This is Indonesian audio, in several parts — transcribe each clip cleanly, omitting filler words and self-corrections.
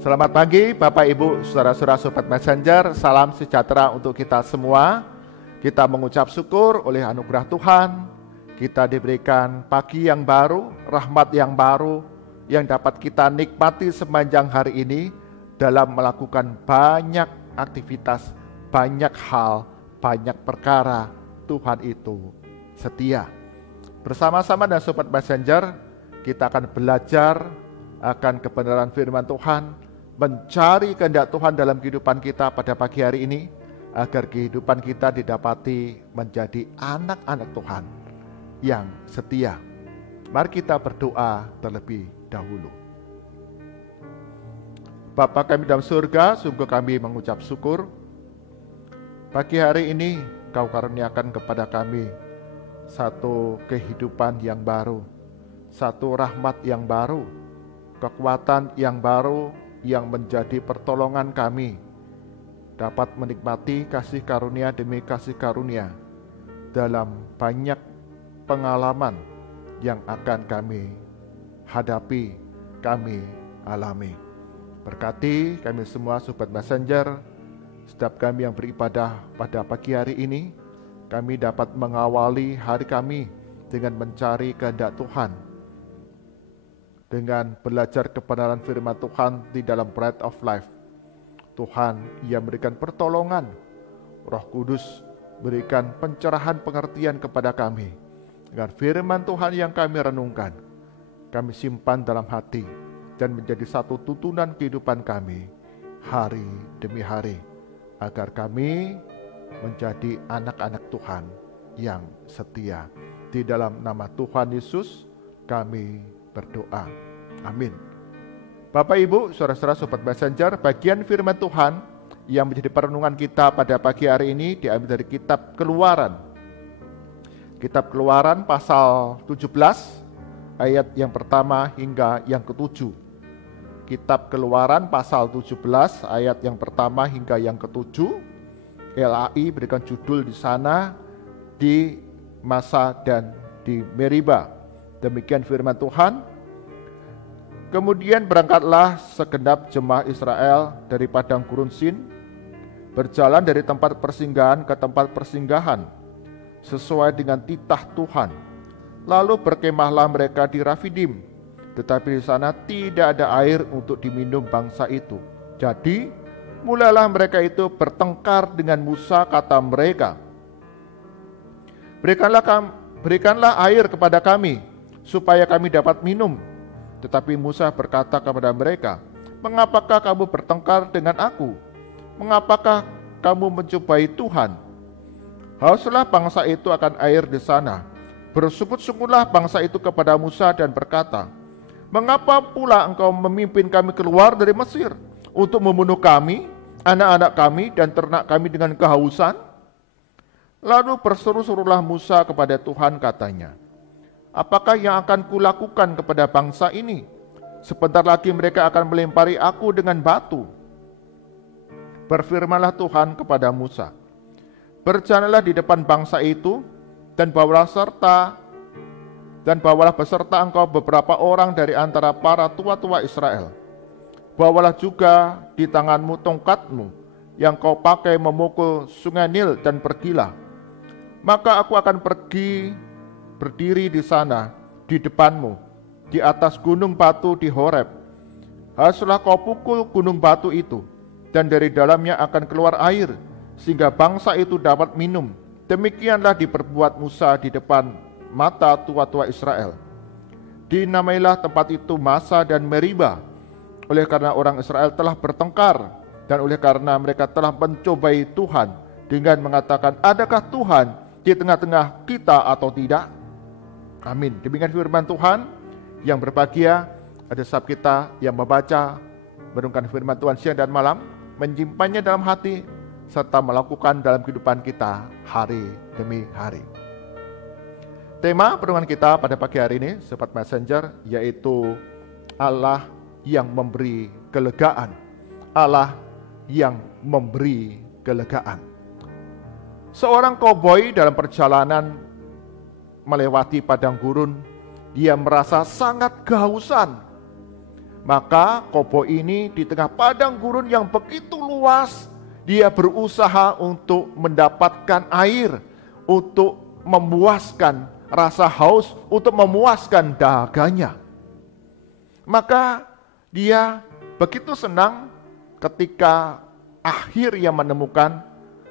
Selamat pagi Bapak Ibu, Saudara-saudara Sobat Messenger. Salam sejahtera untuk kita semua. Kita mengucap syukur oleh anugerah Tuhan. Kita diberikan pagi yang baru, rahmat yang baru, yang dapat kita nikmati sepanjang hari ini dalam melakukan banyak aktivitas, banyak hal, banyak perkara. Tuhan itu setia. Bersama-sama dengan Sobat Messenger, kita akan belajar akan kebenaran firman Tuhan, mencari kehendak Tuhan dalam kehidupan kita pada pagi hari ini, agar kehidupan kita didapati menjadi anak-anak Tuhan yang setia. Mari kita berdoa terlebih dahulu. Bapa kami dalam surga, sungguh kami mengucap syukur. Pagi hari ini Kau karuniakan kepada kami satu kehidupan yang baru, satu rahmat yang baru, kekuatan yang baru, yang menjadi pertolongan kami dapat menikmati kasih karunia demi kasih karunia dalam banyak pengalaman yang akan kami hadapi, kami alami. Berkati kami semua Sobat Messenger, setiap kami yang beribadah pada pagi hari ini, kami dapat mengawali hari kami dengan mencari kehendak Tuhan, dengan belajar kebenaran firman Tuhan di dalam Bread of Life. Tuhan yang memberikan pertolongan, Roh Kudus berikan pencerahan pengertian kepada kami, agar firman Tuhan yang kami renungkan, kami simpan dalam hati dan menjadi satu tuntunan kehidupan kami hari demi hari, agar kami menjadi anak-anak Tuhan yang setia. Di dalam nama Tuhan Yesus kami berdoa. Amin. Bapak Ibu, saudara-saudara Sobat Messenger, bagian firman Tuhan yang menjadi perenungan kita pada pagi hari ini diambil dari kitab Keluaran. Kitab Keluaran pasal 17 ayat yang pertama hingga yang ke-7. Kitab Keluaran pasal 17 ayat yang pertama hingga yang ke-7. LAI berikan judul di sana, di Masa dan di Meriba. Demikian firman Tuhan. Kemudian berangkatlah segenap jemaah Israel dari padang gurun Sin, berjalan dari tempat persinggahan ke tempat persinggahan, sesuai dengan titah Tuhan. Lalu berkemahlah mereka di Rafidim, tetapi di sana tidak ada air untuk diminum bangsa itu. Jadi mulailah mereka itu bertengkar dengan Musa, kata mereka, Berikanlah air kepada kami, supaya kami dapat minum. Tetapi Musa berkata kepada mereka, Mengapakah kamu bertengkar dengan aku? Mengapakah kamu mencobai Tuhan? Hauslah bangsa itu akan air di sana. Bersungguh-sungguhlah bangsa itu kepada Musa dan berkata, Mengapa pula engkau memimpin kami keluar dari Mesir untuk membunuh kami, anak-anak kami, dan ternak kami dengan kehausan? Lalu berseru-serulah Musa kepada Tuhan, katanya, Apakah yang akan kulakukan kepada bangsa ini? Sebentar lagi mereka akan melempari aku dengan batu. Berfirmanlah Tuhan kepada Musa, Berjalanlah di depan bangsa itu, dan bawalah beserta engkau beberapa orang dari antara para tua-tua Israel. Bawalah juga di tanganmu tongkatmu yang kau pakai memukul sungai Nil, dan pergilah. Maka aku akan pergi berdiri di sana di depanmu, di atas gunung batu di Horeb. Haruslah kau pukul gunung batu itu, dan dari dalamnya akan keluar air, sehingga bangsa itu dapat minum. Demikianlah diperbuat Musa di depan mata tua-tua Israel. Dinamailah tempat itu Masa dan Meriba, oleh karena orang Israel telah bertengkar, dan oleh karena mereka telah mencobai Tuhan dengan mengatakan, Adakah Tuhan di tengah-tengah kita atau tidak? Amin. Demikian firman Tuhan. Yang berbahagia ada setiap kita yang membaca, merenungkan firman Tuhan siang dan malam, menyimpannya dalam hati, serta melakukan dalam kehidupan kita hari demi hari. Tema perenungan kita pada pagi hari ini, Sobat Messenger, yaitu Allah yang memberi kelegaan. Allah yang memberi kelegaan. Seorang koboi dalam perjalanan melewati padang gurun, dia merasa sangat kehausan. Maka koboi ini di tengah padang gurun yang begitu luas, dia berusaha untuk mendapatkan air, untuk memuaskan rasa haus, untuk memuaskan dahaganya. Maka dia begitu senang ketika akhirnya menemukan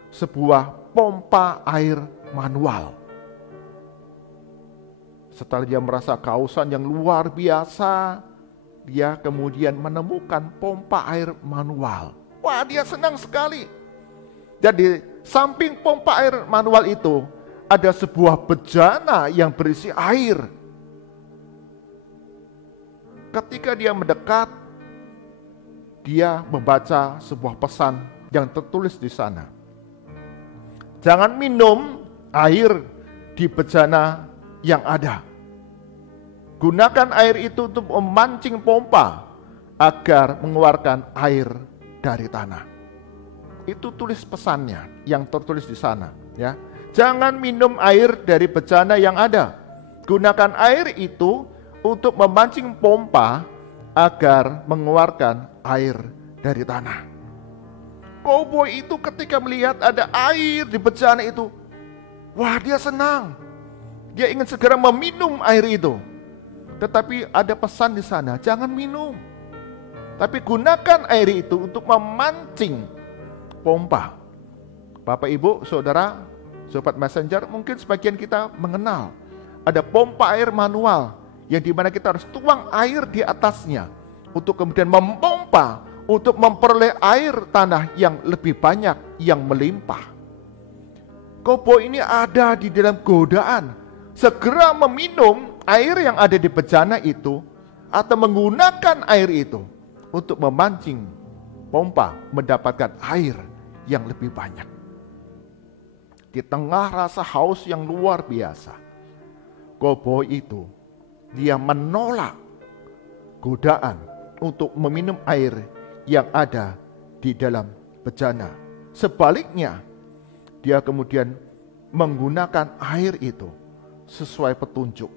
sebuah pompa air manual. Setelah dia merasa kehausan yang luar biasa, dia kemudian menemukan pompa air manual. Wah, dia senang sekali. Jadi samping pompa air manual itu ada sebuah bejana yang berisi air. Ketika dia mendekat, dia membaca sebuah pesan yang tertulis di sana. Jangan minum air di bejana yang ada. Gunakan air itu untuk memancing pompa agar mengeluarkan air dari tanah. Itu tulis pesannya yang tertulis di sana, ya. Jangan minum air dari bejana yang ada. Gunakan air itu untuk memancing pompa agar mengeluarkan air dari tanah. Koboi itu ketika melihat ada air di bejana itu, wah, dia senang. Dia ingin segera meminum air itu. Tetapi ada pesan di sana, jangan minum. Tapi gunakan air itu untuk memancing pompa. Bapak, Ibu, Saudara, Sobat Messenger, mungkin sebagian kita mengenal ada pompa air manual yang dimana kita harus tuang air di atasnya untuk kemudian memompa, untuk memperoleh air tanah yang lebih banyak, yang melimpah. Koboi ini ada di dalam godaan segera meminum air yang ada di bejana itu atau menggunakan air itu untuk memancing pompa, mendapatkan air yang lebih banyak. Di tengah rasa haus yang luar biasa, koboi itu dia menolak godaan untuk meminum air yang ada di dalam bejana. Sebaliknya, dia kemudian menggunakan air itu sesuai petunjuk.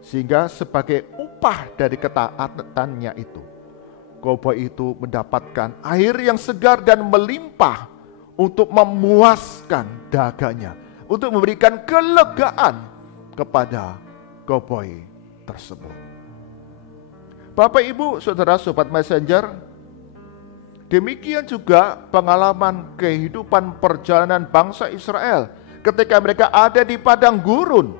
Sehingga sebagai upah dari ketaatannya itu, koboi itu mendapatkan air yang segar dan melimpah untuk memuaskan dahaganya, untuk memberikan kelegaan kepada koboi tersebut. Bapak, Ibu, Saudara, Sobat Messenger, demikian juga pengalaman kehidupan perjalanan bangsa Israel ketika mereka ada di padang gurun.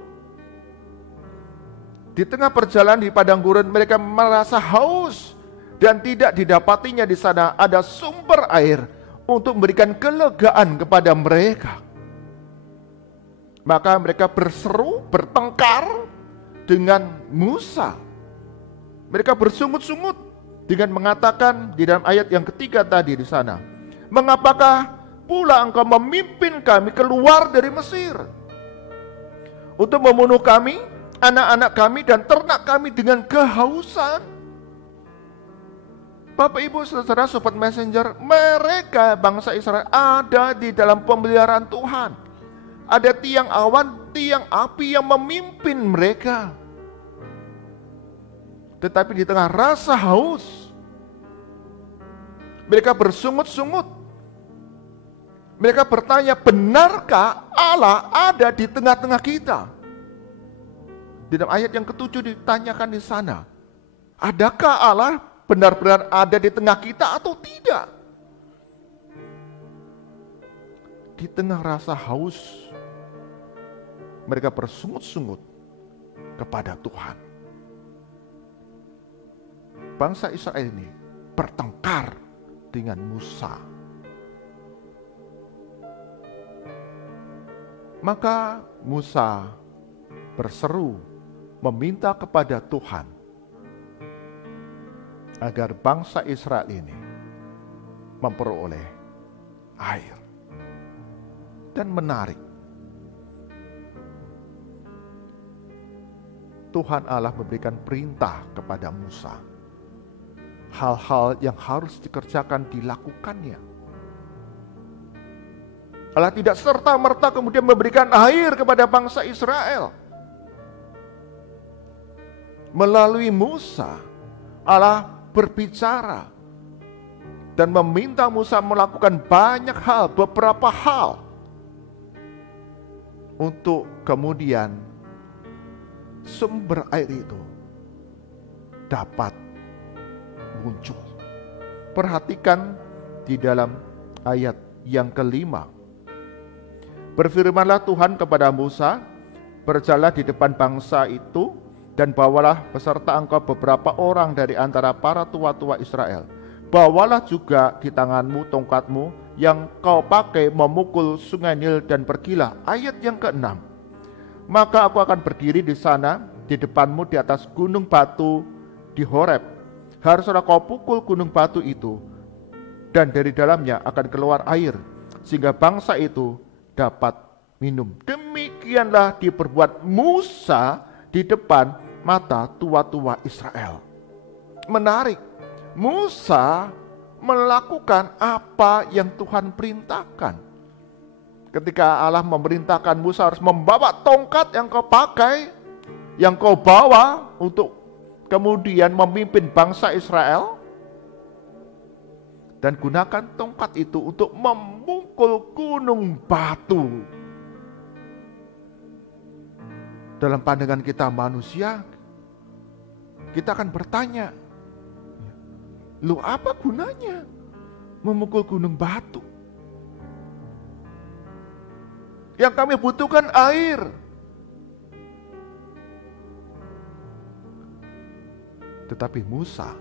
Di tengah perjalanan di padang gurun, mereka merasa haus dan tidak didapatinya di sana ada sumber air untuk memberikan kelegaan kepada mereka. Maka mereka berseru, bertengkar dengan Musa. Mereka bersungut-sungut dengan mengatakan di dalam ayat yang ketiga tadi di sana, mengapakah pula engkau memimpin kami keluar dari Mesir untuk membunuh kami, anak-anak kami dan ternak kami dengan kehausan? Bapak, Ibu, Saudara, Sobat Messenger, mereka bangsa Israel ada di dalam pemeliharaan Tuhan. Ada tiang awan, tiang api yang memimpin mereka. Tetapi di tengah rasa haus, mereka bersungut-sungut. Mereka bertanya, benarkah Allah ada di tengah-tengah kita? Di dalam ayat yang ketujuh ditanyakan di sana, adakah Allah benar-benar ada di tengah kita atau tidak? Di tengah rasa haus, mereka bersungut-sungut kepada Tuhan. Bangsa Israel ini bertengkar dengan Musa. Maka Musa berseru meminta kepada Tuhan agar bangsa Israel ini memperoleh air. Dan menarik, Tuhan Allah memberikan perintah kepada Musa. Hal-hal yang harus dikerjakan dilakukannya. Allah tidak serta-merta kemudian memberikan air kepada bangsa Israel. Melalui Musa, Allah berbicara dan meminta Musa melakukan banyak hal, beberapa hal, untuk kemudian sumber air itu dapat muncul. Perhatikan di dalam ayat yang kelima. Berfirmanlah Tuhan kepada Musa, berjalanlah di depan bangsa itu, dan bawalah beserta engkau beberapa orang dari antara para tua-tua Israel. Bawalah juga di tanganmu tongkatmu yang kau pakai memukul sungai Nil, dan pergilah. Ayat yang ke-6. Maka aku akan berdiri di sana di depanmu di atas gunung batu di Horeb. Haruslah kau pukul gunung batu itu, dan dari dalamnya akan keluar air, sehingga bangsa itu dapat minum. Demikianlah diperbuat Musa di depan mata tua-tua Israel. Menarik, Musa melakukan apa yang Tuhan perintahkan. Ketika Allah memerintahkan Musa harus membawa tongkat yang kau pakai, yang kau bawa untuk kemudian memimpin bangsa Israel, dan gunakan tongkat itu untuk memukul gunung batu. Dalam pandangan kita manusia, kita akan bertanya, lu apa gunanya memukul gunung batu? Yang kami butuhkan air. Tetapi Musa,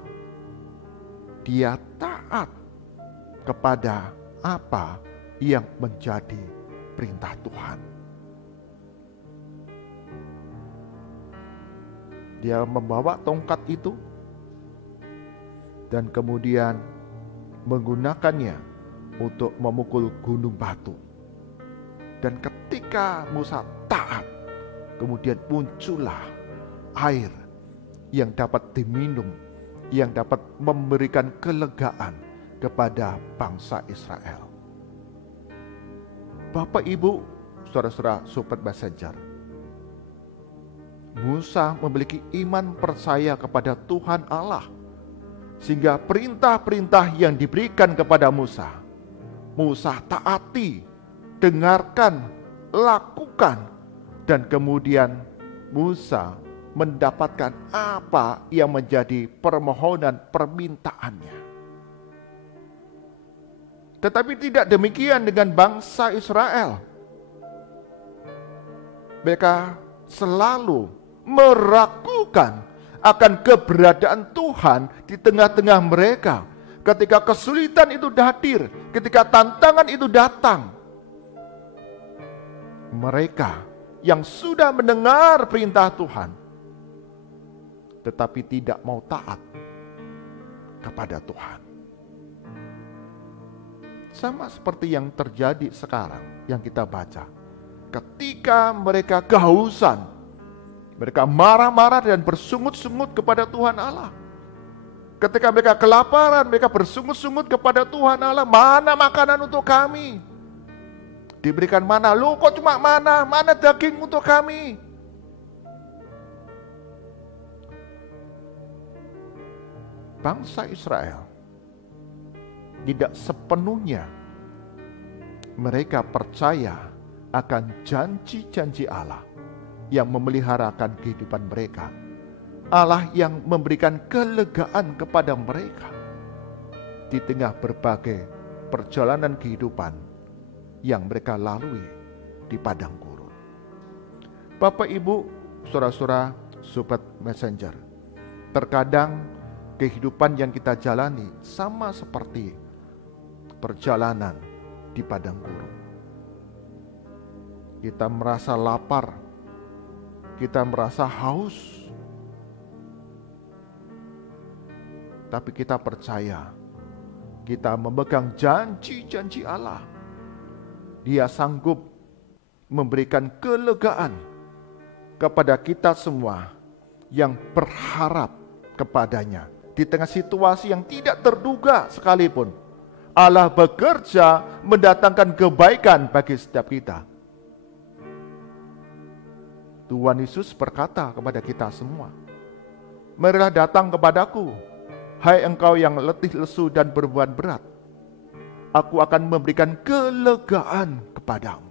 dia taat kepada apa yang menjadi perintah Tuhan. Dia membawa tongkat itu dan kemudian menggunakannya untuk memukul gunung batu. Dan ketika Musa taat, kemudian muncullah air yang dapat diminum, yang dapat memberikan kelegaan kepada bangsa Israel. Bapak, Ibu, saudara-saudara Sobat Messenger, Musa memiliki iman percaya kepada Tuhan Allah, sehingga perintah-perintah yang diberikan kepada Musa, Musa taati, dengarkan, lakukan, dan kemudian Musa mendapatkan apa yang menjadi permohonan permintaannya. Tetapi tidak demikian dengan bangsa Israel. Mereka selalu meragukan akan keberadaan Tuhan di tengah-tengah mereka. Ketika kesulitan itu hadir, ketika tantangan itu datang, mereka yang sudah mendengar perintah Tuhan, tetapi tidak mau taat kepada Tuhan. Sama seperti yang terjadi sekarang yang kita baca. Ketika mereka kehausan, mereka marah-marah dan bersungut-sungut kepada Tuhan Allah. Ketika mereka kelaparan, mereka bersungut-sungut kepada Tuhan Allah. Mana makanan untuk kami? Diberikan mana? Lu kok cuma mana? Mana daging untuk kami? Bangsa Israel tidak sepenuhnya mereka percaya akan janji-janji Allah yang memeliharakan kehidupan mereka. Allah yang memberikan kelegaan kepada mereka di tengah berbagai perjalanan kehidupan yang mereka lalui di padang gurun. Bapak, Ibu, saudara-saudara Sobat Messenger, terkadang kehidupan yang kita jalani sama seperti perjalanan di padang gurun. Kita merasa lapar, kita merasa haus, tapi kita percaya, kita memegang janji-janji Allah. Dia sanggup memberikan kelegaan kepada kita semua yang berharap kepadanya. Di tengah situasi yang tidak terduga sekalipun, Allah bekerja mendatangkan kebaikan bagi setiap kita. Tuhan Yesus berkata kepada kita semua, marilah datang kepadaku Hai engkau yang letih lesu dan beban berat, aku akan memberikan kelegaan kepadamu.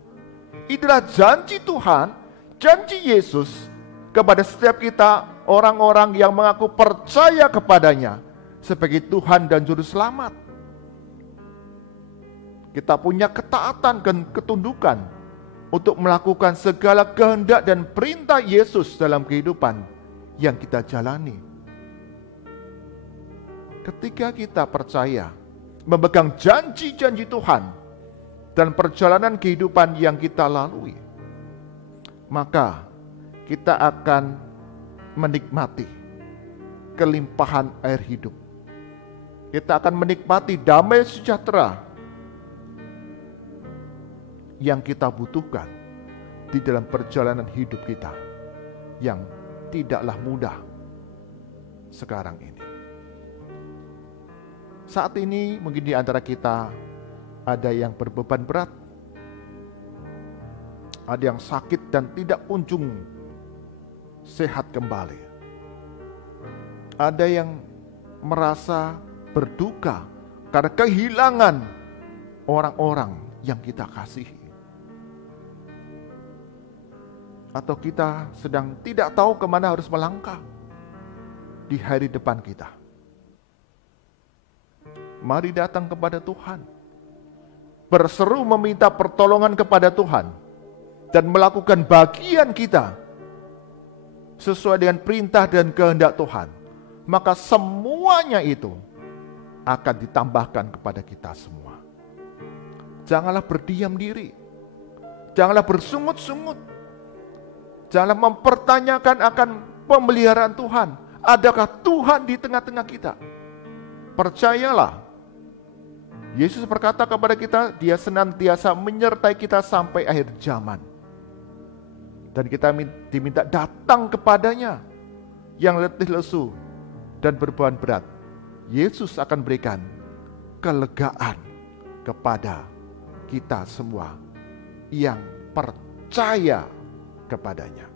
Itulah janji Tuhan, janji Yesus kepada setiap kita, orang-orang yang mengaku percaya kepadanya sebagai Tuhan dan Juru Selamat. Kita punya ketaatan dan ketundukan untuk melakukan segala kehendak dan perintah Yesus dalam kehidupan yang kita jalani. Ketika kita percaya, memegang janji-janji Tuhan dan perjalanan kehidupan yang kita lalui, maka kita akan menikmati kelimpahan air hidup. Kita akan menikmati damai sejahtera yang kita butuhkan di dalam perjalanan hidup kita yang tidaklah mudah sekarang ini. Saat ini mungkin di antara kita ada yang berbeban berat, ada yang sakit dan tidak kunjung sehat kembali, ada yang merasa berduka karena kehilangan orang-orang yang kita kasihi, atau kita sedang tidak tahu kemana harus melangkah di hari depan kita. Mari datang kepada Tuhan, berseru meminta pertolongan kepada Tuhan, dan melakukan bagian kita sesuai dengan perintah dan kehendak Tuhan. Maka semuanya itu akan ditambahkan kepada kita semua. Janganlah berdiam diri, janganlah bersungut-sungut, janganlah mempertanyakan akan pemeliharaan Tuhan. Adakah Tuhan di tengah-tengah kita? Percayalah, Yesus berkata kepada kita, Dia senantiasa menyertai kita sampai akhir zaman. Dan kita diminta datang kepadanya yang letih lesu dan beban berat. Yesus akan berikan kelegaan kepada kita semua yang percaya kepadanya.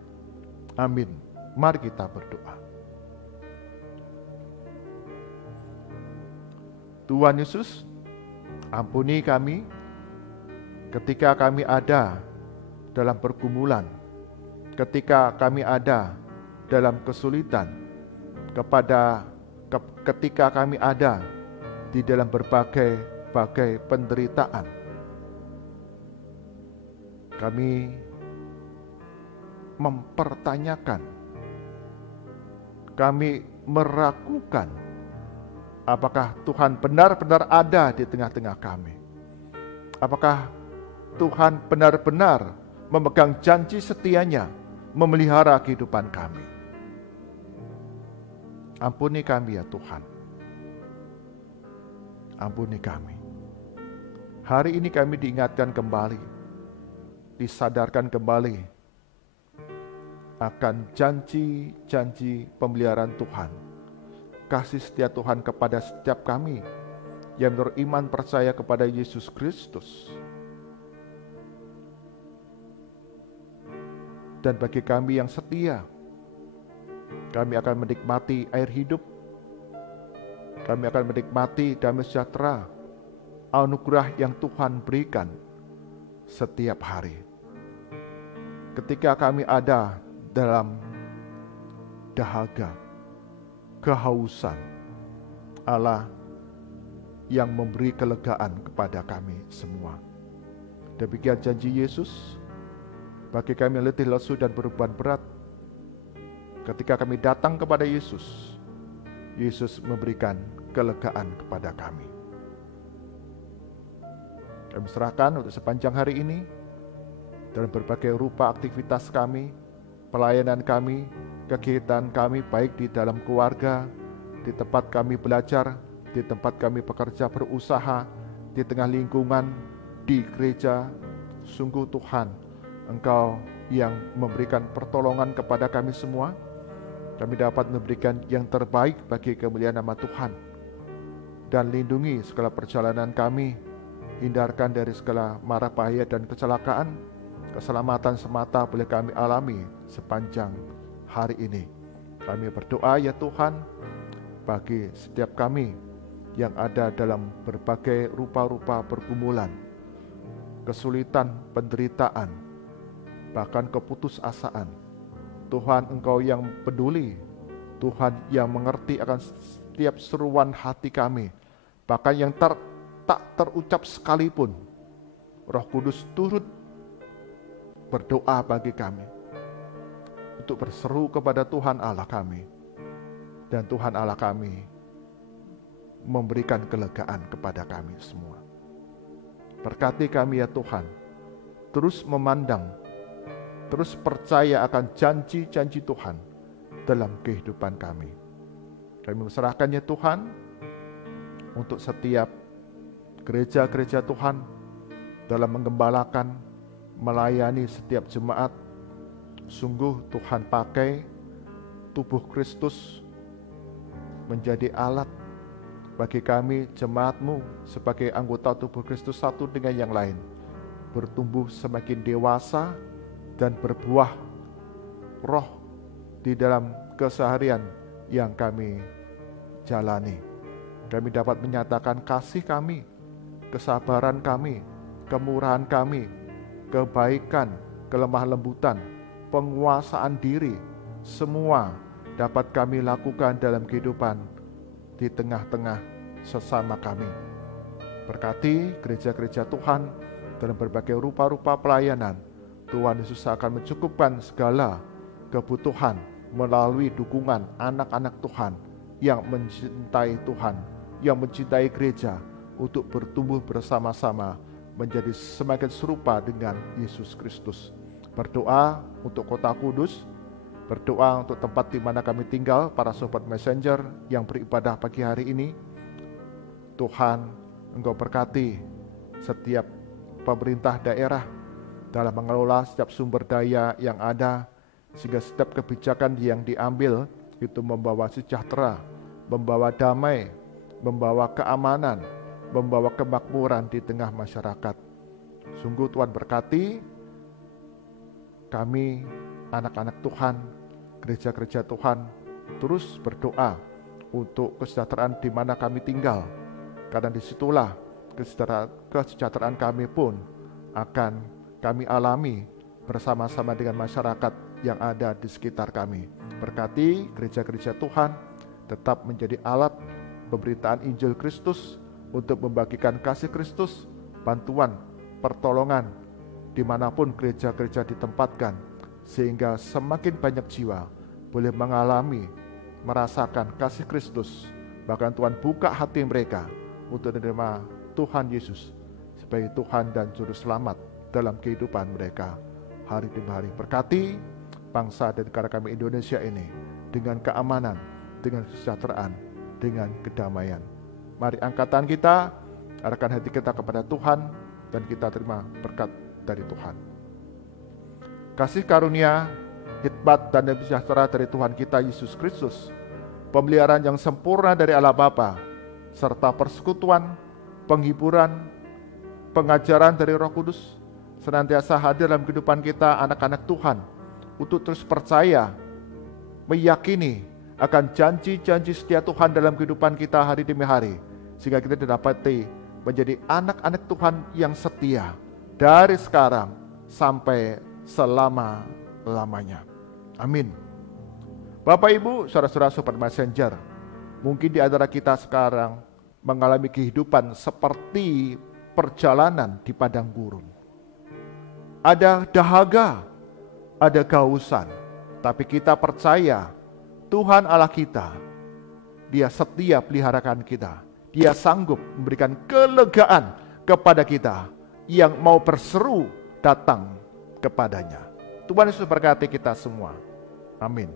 Amin. Mari kita berdoa. Tuhan Yesus, ampuni kami ketika kami ada dalam pergumulan, ketika kami ada dalam kesulitan, ketika kami ada di dalam berbagai penderitaan. Kami mempertanyakan, kami meragukan apakah Tuhan benar-benar ada di tengah-tengah kami. Apakah Tuhan benar-benar memegang janji setianya memelihara kehidupan kami. Ampuni kami ya Tuhan. Ampuni kami. Hari ini kami diingatkan kembali, disadarkan kembali akan janji-janji pemeliharaan Tuhan. Kasih setia Tuhan kepada setiap kami yang beriman percaya kepada Yesus Kristus. Dan bagi kami yang setia, kami akan menikmati air hidup, kami akan menikmati damai sejahtera, anugerah yang Tuhan berikan setiap hari. Ketika kami ada dalam dahaga, kehausan, Allah yang memberi kelegaan kepada kami semua. Demikian janji Yesus bagi kami yang letih lesu dan beban berat. Ketika kami datang kepada Yesus, Yesus memberikan kelegaan kepada kami. Kami serahkan untuk sepanjang hari ini dalam berbagai rupa aktivitas kami, pelayanan kami, kegiatan kami baik di dalam keluarga, di tempat kami belajar, di tempat kami bekerja berusaha, di tengah lingkungan, di gereja. Sungguh Tuhan, Engkau yang memberikan pertolongan kepada kami semua. Kami dapat memberikan yang terbaik bagi kemuliaan nama Tuhan. Dan lindungi segala perjalanan kami, hindarkan dari segala mara bahaya dan kecelakaan. Keselamatan semata boleh kami alami sepanjang hari ini. Kami berdoa ya Tuhan, bagi setiap kami yang ada dalam berbagai rupa-rupa pergumulan, kesulitan, penderitaan, bahkan keputusasaan. Tuhan, Engkau yang peduli, Tuhan yang mengerti akan setiap seruan hati kami, bahkan yang tak terucap sekalipun. Roh Kudus turut berdoa bagi kami untuk berseru kepada Tuhan Allah kami, dan Tuhan Allah kami memberikan kelegaan kepada kami semua. Berkati kami ya Tuhan, terus memandang, terus percaya akan janji-janji Tuhan dalam kehidupan kami. Kami menserahkannya Tuhan untuk setiap gereja-gereja Tuhan dalam menggembalakan, melayani setiap jemaat. Sungguh Tuhan pakai tubuh Kristus menjadi alat bagi kami jemaat-Mu sebagai anggota tubuh Kristus satu dengan yang lain, bertumbuh semakin dewasa dan berbuah roh di dalam keseharian yang kami jalani. Kami dapat menyatakan kasih kami, kesabaran kami, kemurahan kami, kebaikan, kelemah lembutan, penguasaan diri, semua dapat kami lakukan dalam kehidupan di tengah-tengah sesama kami. Berkati gereja-gereja Tuhan dalam berbagai rupa-rupa pelayanan. Tuhan Yesus akan mencukupkan segala kebutuhan melalui dukungan anak-anak Tuhan yang mencintai Tuhan, yang mencintai gereja, untuk bertumbuh bersama-sama menjadi semakin serupa dengan Yesus Kristus. Berdoa untuk Kota Kudus, berdoa untuk tempat di mana kami tinggal, para sobat messenger yang beribadah pagi hari ini. Tuhan, Engkau berkati setiap pemerintah daerah dalam mengelola setiap sumber daya yang ada, sehingga setiap kebijakan yang diambil itu membawa sejahtera, membawa damai, membawa keamanan, membawa kemakmuran di tengah masyarakat. Sungguh Tuhan berkati kami, anak-anak Tuhan, gereja-gereja Tuhan, terus berdoa untuk kesejahteraan di mana kami tinggal, karena disitulah kesejahteraan kami pun akan kami alami bersama-sama dengan masyarakat yang ada di sekitar kami. Berkati gereja-gereja Tuhan tetap menjadi alat pemberitaan Injil Kristus untuk membagikan kasih Kristus, bantuan, pertolongan dimanapun gereja-gereja ditempatkan, sehingga semakin banyak jiwa boleh mengalami, merasakan kasih Kristus. Bahkan Tuhan buka hati mereka untuk menerima Tuhan Yesus sebagai Tuhan dan Juru Selamat dalam kehidupan mereka hari demi hari. Berkati bangsa dan negara kami Indonesia ini dengan keamanan, dengan kesejahteraan, dengan kedamaian. Mari angkatan kita, arahkan hati kita kepada Tuhan, dan kita terima berkat dari Tuhan. Kasih karunia, hikmat dan sejahtera dari Tuhan kita Yesus Kristus, pemeliharaan yang sempurna dari Allah Bapa, serta persekutuan, penghiburan, pengajaran dari Roh Kudus senantiasa hadir dalam kehidupan kita anak-anak Tuhan, untuk terus percaya, meyakini akan janji-janji setia Tuhan dalam kehidupan kita hari demi hari, sehingga kita didapati menjadi anak-anak Tuhan yang setia dari sekarang sampai selama-lamanya. Amin. Bapak Ibu, saudara-saudara sobat messenger, mungkin di antara kita sekarang mengalami kehidupan seperti perjalanan di padang gurun. Ada dahaga, ada kehausan, tapi kita percaya Tuhan Allah kita, Dia setia peliharakan kita. Dia sanggup memberikan kelegaan kepada kita yang mau berseru datang kepadanya. Tuhan Yesus berkati kita semua. Amin.